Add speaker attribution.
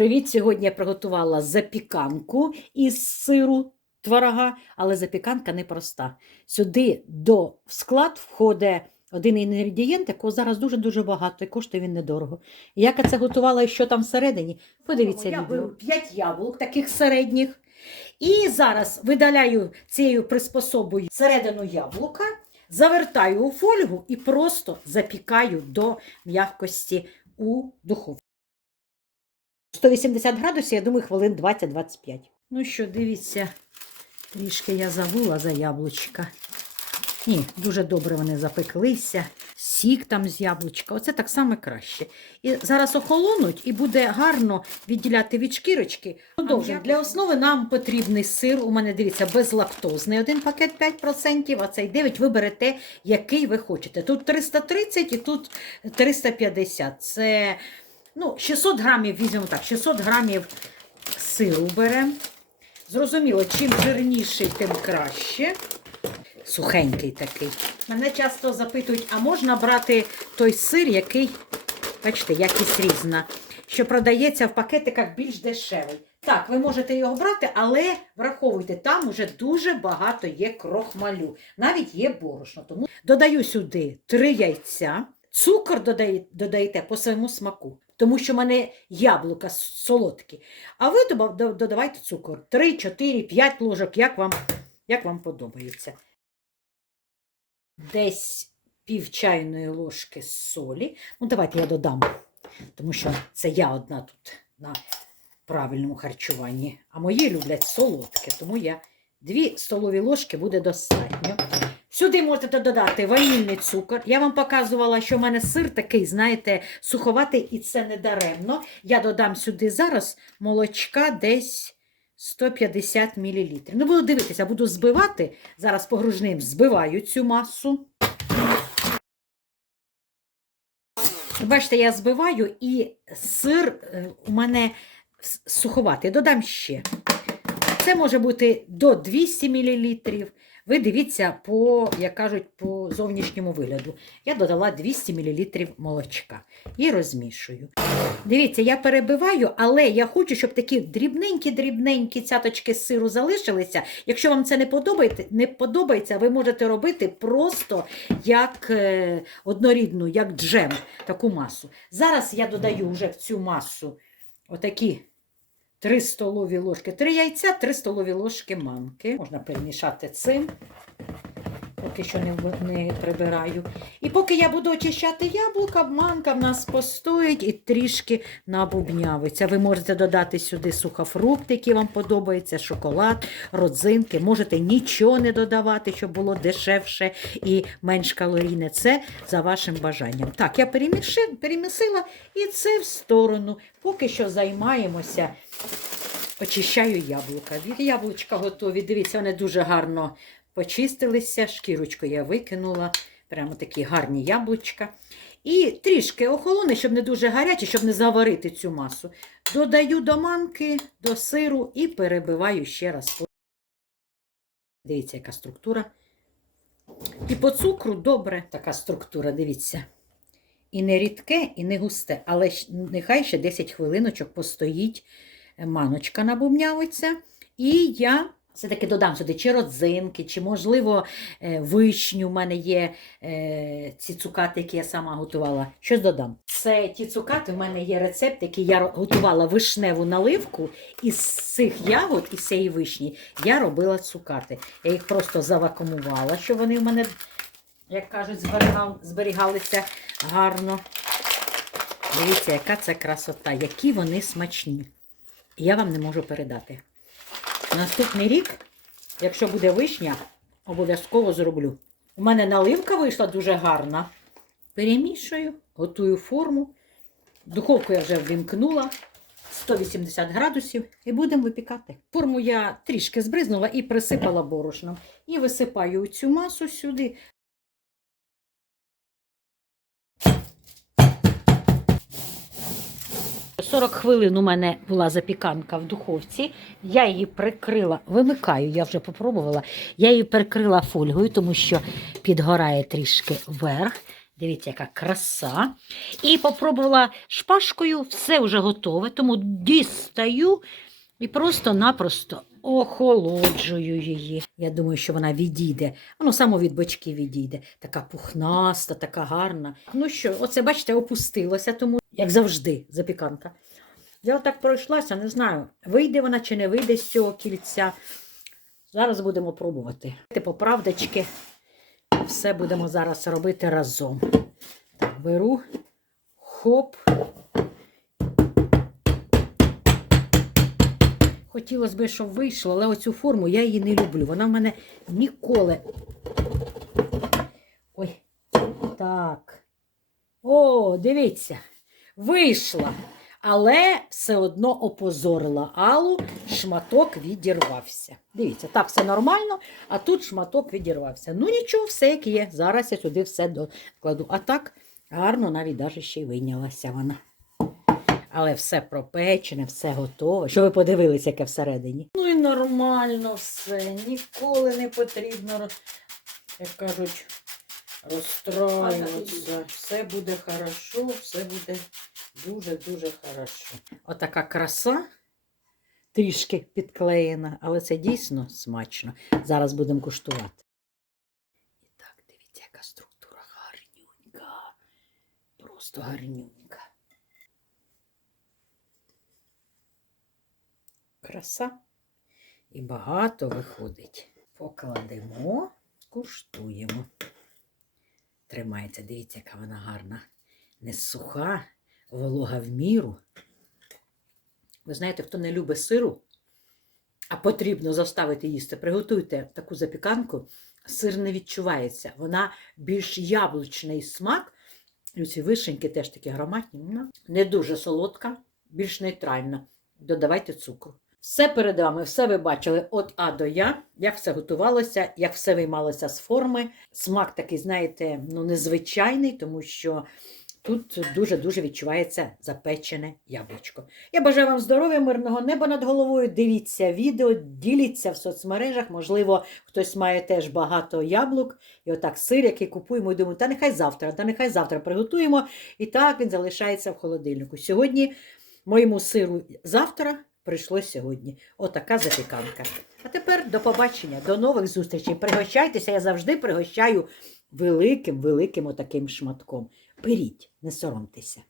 Speaker 1: Привіт! Сьогодні я приготувала запіканку із сиру творога, але запіканка непроста. Сюди до в склад входить один інгредієнт, якого зараз дуже-дуже багато і коштує він недорого. Як я це готувала і що там всередині? Подивіться
Speaker 2: Я
Speaker 1: відео.
Speaker 2: беру
Speaker 1: 5 яблук, таких середніх. І зараз видаляю цією приспособою середину яблука, завертаю у фольгу і просто запікаю до м'якості у духовці. 180 градусів, я думаю, хвилин 20-25. Ну що, дивіться, трішки я забула за яблучка. Ні, дуже добре вони запеклися. Сік там з яблучка. Оце так само краще. І зараз охолонуть і буде гарно відділяти від шкірочки. Продовжуємо. Для основи нам потрібний сир. У мене дивіться, безлактозний. Один пакет 5%, а цей 9 ви берете, який ви хочете. Тут 330 і тут 350. Це ну, 600 грамів, візьмемо так, 600 грамів сиру беремо. Зрозуміло, чим жирніший, тим краще. Сухенький такий. Мене часто запитують, а можна брати той сир, який, бачите, якість різна, що продається в пакетиках більш дешевий. Так, ви можете його брати, але враховуйте, там уже дуже багато є крохмалю. Навіть є борошно. Тому додаю сюди три яйця, цукор додаєте по своєму смаку. Тому що в мене яблука солодкі. А ви додавайте цукор. 3, 4, 5 ложок, як вам, як вам подобається. Десь пів чайної ложки солі. Ну, давайте я додам, тому що це я одна тут на правильному харчуванні. А мої люблять солодке, тому я 2 столові ложки буде достатньо. Сюди можете додати ванільний цукор. Я вам показувала, що в мене сир такий, знаєте, суховатий, і це не даремно. Я додам сюди зараз молочка десь 150 мл. Ну, буду дивитися, буду збивати. Зараз погружним збиваю цю масу. Бачите, я збиваю і сир е, у мене суховатий. Додам ще. Це може бути до 200 мл. Ви дивіться, по, як кажуть, по зовнішньому вигляду. Я додала 200 мл молочка і розмішую. Дивіться, я перебиваю, але я хочу, щоб такі дрібненькі-дрібненькі цяточки сиру залишилися. Якщо вам це не подобається, не подобається, ви можете робити просто як е, однорідну, як джем, таку масу. Зараз я додаю вже в цю масу отакі 3 столові ложки, 3 яйця, 3 столові ложки манки. Можна перемішати цим. Поки що не, не прибираю. І поки я буду очищати яблука, манка в нас постоїть і трішки набубнявиться. Ви можете додати сюди сухофрукти, які вам подобаються, шоколад, родзинки. Можете нічого не додавати, щоб було дешевше і менш калорійне. Це за вашим бажанням. Так, я перемісила і це в сторону. Поки що займаємося. Очищаю яблука. Яблучка готові. Дивіться, вони дуже гарно почистилися. Шкірочку я викинула. Прямо такі гарні яблучка. І трішки охолоне, щоб не дуже гаряче, щоб не заварити цю масу. Додаю до манки, до сиру і перебиваю ще раз. Дивіться, яка структура. І по цукру добре така структура, дивіться. І не рідке, і не густе, але нехай ще 10 хвилиночок постоїть, е, маночка набумнявиться. І я все-таки додам сюди чи родзинки, чи, можливо, е, вишню. У мене є е, ці цукати, які я сама готувала. Щось додам. Це ті цукати, в мене є рецепт, який я готувала вишневу наливку. Із цих ягод, із цієї вишні, я робила цукати. Я їх просто завакумувала, щоб вони в мене, як кажуть, зберігалися гарно. Дивіться, яка це красота, які вони смачні. Я вам не можу передати. Наступний рік, якщо буде вишня, обов'язково зроблю. У мене наливка вийшла дуже гарна. Перемішую, готую форму. Духовку я вже ввімкнула 180 градусів і будемо випікати. Форму я трішки збризнула і присипала борошном. І висипаю цю масу сюди. – 40 хвилин у мене була запіканка в духовці. Я її прикрила, вимикаю, я вже попробувала. Я її прикрила фольгою, тому що підгорає трішки вверх. Дивіться, яка краса. І попробувала шпажкою, все вже готове, тому дістаю і просто-напросто охолоджую її. Я думаю, що вона відійде. Воно само від бочки відійде. Така пухнаста, така гарна. Ну що, оце, бачите, опустилося, тому, як завжди, запіканка. Я отак пройшлася, не знаю, вийде вона чи не вийде з цього кільця. Зараз будемо пробувати. По правдочки, все будемо зараз робити разом. Так, беру, хоп. Хотілося б, щоб вийшло, але оцю форму я її не люблю. Вона в мене ніколи. Ой, так. О, дивіться, вийшла. Але все одно опозорила Аллу, шматок відірвався. Дивіться, так все нормально, а тут шматок відірвався. Ну нічого, все як є. Зараз я сюди все докладу. А так гарно навіть даже ще й вийнялася вона. Але все пропечене, все готове. Що ви подивилися, яке всередині? Ну і нормально все. Ніколи не потрібно, як кажуть, розстроюватися. Все буде хорошо, все буде дуже-дуже хорошо. Отака краса. Трішки підклеєна, але це дійсно смачно. Зараз будемо куштувати. І так, дивіться, яка структура гарнюнька. Просто гарнюнька. Краса. І багато виходить. Покладемо, куштуємо. Тримається, дивіться, яка вона гарна. Не суха, волога в міру. Ви знаєте, хто не любить сиру, а потрібно заставити їсти, приготуйте таку запіканку, сир не відчувається. Вона більш яблучний смак. І вишеньки теж такі ароматні. Ну, Не дуже солодка, більш нейтральна. Додавайте цукру. Все перед вами, все ви бачили від А до Я, як все готувалося, як все виймалося з форми. Смак такий, знаєте, ну незвичайний, тому що тут дуже-дуже відчувається запечене яблучко. Я бажаю вам здоров'я, мирного неба над головою. Дивіться відео, діліться в соцмережах. Можливо, хтось має теж багато яблук. І отак сир, який купуємо, і думаю, та нехай завтра, та нехай завтра приготуємо. І так він залишається в холодильнику. Сьогодні моєму сиру завтра прийшло сьогодні. Отака запіканка. А тепер до побачення, до нових зустрічей. Пригощайтеся, я завжди пригощаю великим, великим отаким шматком. Беріть, не соромтеся.